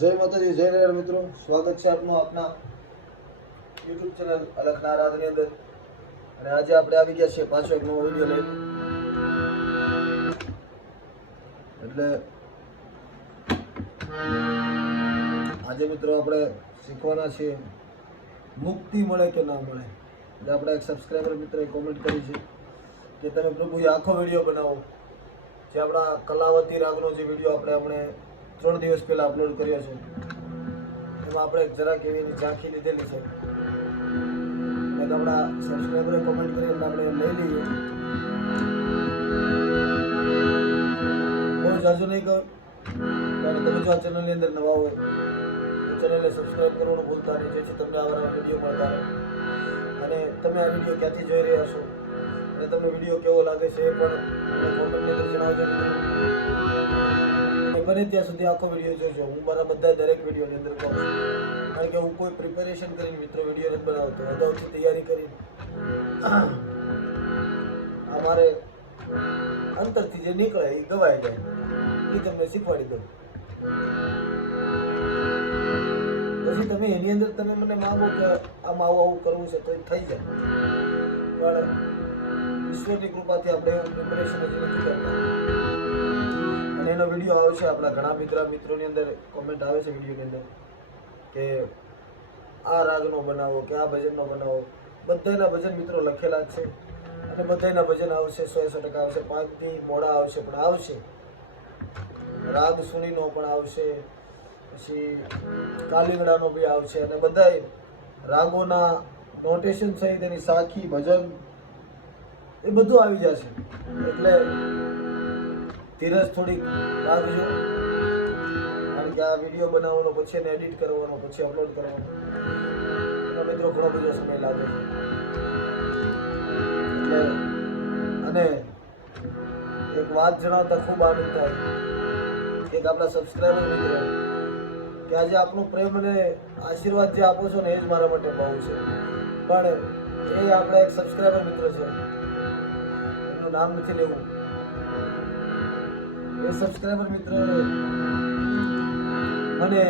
જય માતાજી, જય નારાયણ મિત્રો, સ્વાગત છે આપનું આપના યુટ્યુબ ચેનલ અલખના આરાધની અંદર. અને આજે આપણે આવી ગયા છીએ પાછો એક નવો વિડીયો લઈને. એટલે આજે મિત્રો આપણે શીખવાના છીએ મુક્તિ મળે કે ના મળે. એટલે આપણા એક સબસ્ક્રાઈબર મિત્રએ કોમેન્ટ કરી છે કે તમે પ્રભુએ આખો વિડીયો બનાવો. જે આપણા કલાવતી રાગનો જે વિડીયો આપણે 3 દિવસ પહેલા અપલોડ કર્યો છે, એમાં આપણે જરાક એવી ઝાંખી લીધેલી છે. એટલે આપણા સબસ્ક્રાઈબરે કોમેન્ટ કરી એટલે આપણે લઈ લઈએ. બહુ જાજુ નહીં કહું, કારણ તમે જો આ ચેનલની અંદર નવા હોય તો ચેનલને સબસ્ક્રાઈબ કરવાનું ભૂલતા નહીં, જેથી તમને આવા વિડીયો મળતા રહે. અને તમે આ વિડીયો ક્યાંથી જોઈ રહ્યા છો અને તમને વિડીયો કેવો લાગે છે એ પણ કોમેન્ટની અંદર જણાવજો. બને ત્યાં સુધી આખો વિડીયો જોજો. હું મારા બધા દરેક વિડીયોની અંદર કહું છું, કારણ કે હું કોઈ પ્રિપેરેશન કરીને મિત્રો વિડીયો નથી બનાવતો. અગાઉથી તૈયારી કરી અમારે અંતરથી જે નીકળે એ ગવાઈ જાય, એ તમને શીખવાડી દઉં. પછી તમે એની અંદર તમે મને માંગો કે આમાં આવું કરવું છે તો એ થઈ જાય, પણ ઈશ્વરની કૃપાથી આપણે એવું પ્રિપેરેશન હજી નથી કરતા. અને એનો વિડીયો આવશે. આપણા ઘણા મિત્રોની અંદર કોમેન્ટ આવે છે વિડીયોની અંદર કે આ રાગનો બનાવો કે આ ભજનનો બનાવો. બધાના ભજન મિત્રો લખેલા જ છે અને બધાના ભજન આવશે, 100% આવશે. 5 દી મોડા આવશે પણ આવશે. રાગ સુનીનો પણ આવશે, પછી કાલિંગડાનો બી આવશે, અને બધા રાગોના નોટેશન સહિત એની સાખી ભજન એ બધું આવી જશે. એટલે ધીરજ થોડીક રાખજો, કારણ કે આ વિડીયો બનાવવાનો, પછી એને એડિટ કરવાનો, પછી અપલોડ કરવાનો એનો મિત્રો ઘણો બધો સમય લાગે છે. એટલે અને એક વાત જણાવતા ખૂબ આનંદ થાય, એક આપણા સબસ્ક્રાઈબર મિત્રો કે આજે આપણો પ્રેમ અને આશીર્વાદ જે આપો છો ને એ જ મારા માટે બહુ છે. પણ એ આપણા એક સબસ્ક્રાઈબર મિત્ર છે, એનું નામ નથી લેવું. એ સબસ્ક્રાઈબર મિત્ર મને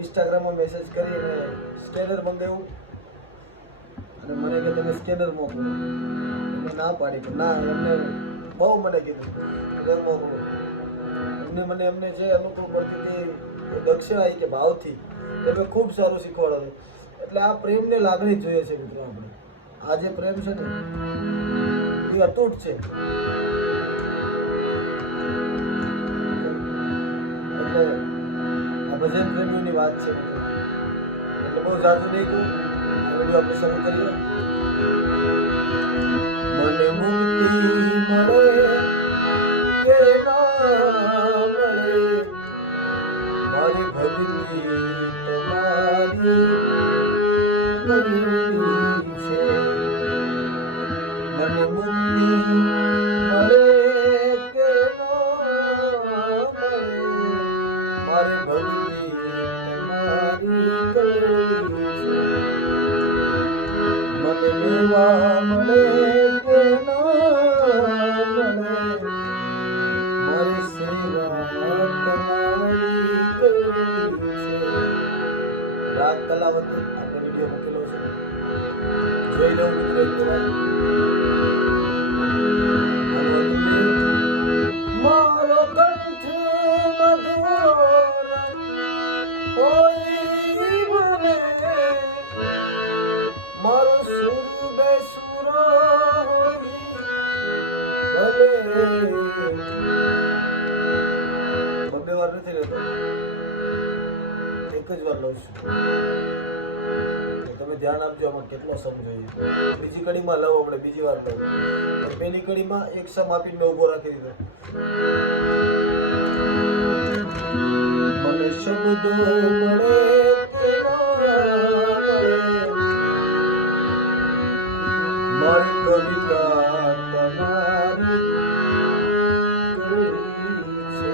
ઇન્સ્ટાગ્રામમાં મેસેજ કરીને સ્કેનર મંગાવ્યું અને મને કે તમે સ્કેનર મોકલો. મેં ના પાડી કે ના, એમને બહુ મને કીધું સ્કેનર મોકલો. એમને જે અનુકૂળ પડતી હતી દક્ષિણા કે ભાવથી એ ખૂબ સારું શીખવાડે. એટલે આ પ્રેમને લાગણી જોઈએ છે મિત્રો. આપણે આ જે પ્રેમ છે ને એ અતૂટ છે. એટલે આ ભજન પ્રેમીઓની વાત છે. એટલે બહુ જાજુ નહીં કહું, આ વિડીયો આપણે શરૂ કરીએ. મને મુક્તિ મળે કે ના મળે, મારી ભક્તિ તમારી કરવી છે. મને મુક્તિ મળે કે ના મળે, મારી ભક્તિ તમારી કરવી છે. મને લેવા મળે કે ના મળે, મારી સેવા તમારી કરવી છે. રાગ કલાવતી આપણે વિડીયો મૂકેલો છે, જોઈ લો મિત્રો. મારો કંઠ મધુરો હોય મને, મારો સુર બેસુરો હોય ભલે. બબે વાર નથી લેતો, એક જ વાર લઉં છું. તમે ધ્યાન આપજો, આમાં કેટલો સમ જોઈએ. બીજી કડીમાં લઉં, આપણે બીજી વાર લઉં. પહેલી કડીમાં એક સમ આપીને ઉભો રાખી દીધો. મને શબ્દો મળે કે ના મળે, મારી કવિતા તમારી કરવી છે.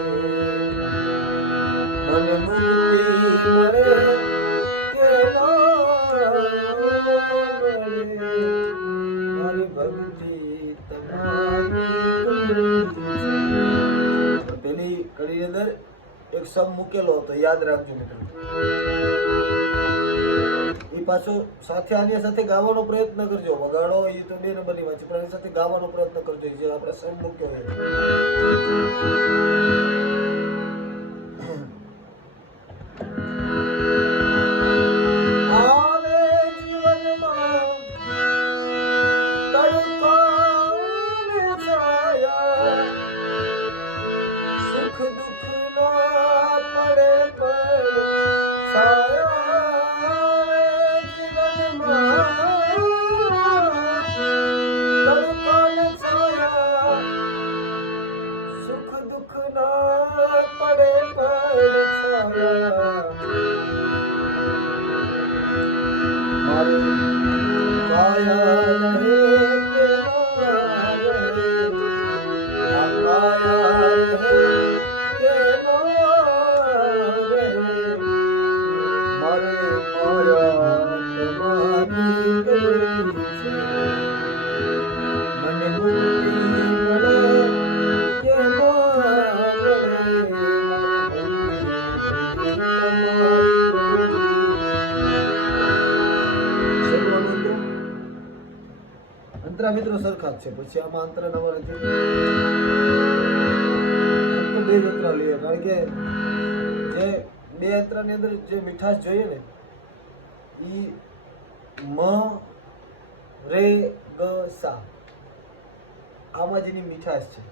મને મુક્તિ મળે કે ના મળે, મારી ભક્તિ તમારી કરવી છે. પેલી કડી અંદર એક સમ મૂકેલો હતો, યાદ રાખજો મિત્રો. એ પાછો સાથે આની સાથે ગાવાનો પ્રયત્ન કરજો. વગાડો એ તો 2 નંબરની વાત છે, પણ એની સાથે ગાવાનો પ્રયત્ન કરજો જે આપણે સમ મૂક્યો હોય. અંતરા મિત્રો સરખા જ છે, પછી આમાં અંતરા નવા નથી. તો 2 અંતરા લઈએ, કારણ કે જે 2 અંતરાની અંદર જે મીઠાશ જોઈએ ને એ મ રે ગ સા, આમાં જેની મીઠાશ છે.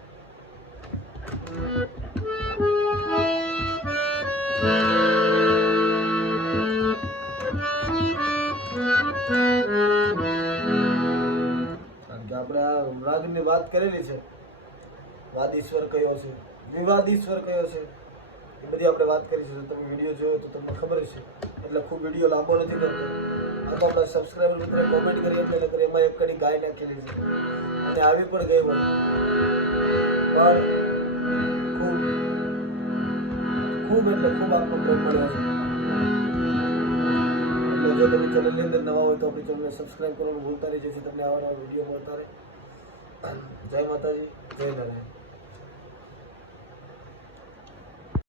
આપણે આ રાગની વાત કરેલી છે, વાદીશ્વર કયો છે, વિવાદીશ્વર કયો છે, એ બધી આપણે વાત કરી છે. તમે વિડીયો જોયો તો તમને ખબર છે, એટલે ખૂબ વિડીયો લાંબો નથી કરતો. આ તો આપણા સબસ્ક્રાઈબર મિત્રોએ કોમેન્ટ કરી એટલે કરી એમાં એક કડી ગાય નાખેલી છે અને આવી પણ ગઈ હોય, પણ ખૂબ એટલે ખૂબ આપણો પ્રેમ મળ્યો છે. જો તમે ચેનલની અંદર નવા હોય તો આપણી ચેનલને સબસ્ક્રાઈબ કરવાનું ભૂલતા નહીં, જેથી તમને આવા નવા વિડીયો મળતા રહે. જય માતાજી, જય નારાયણ.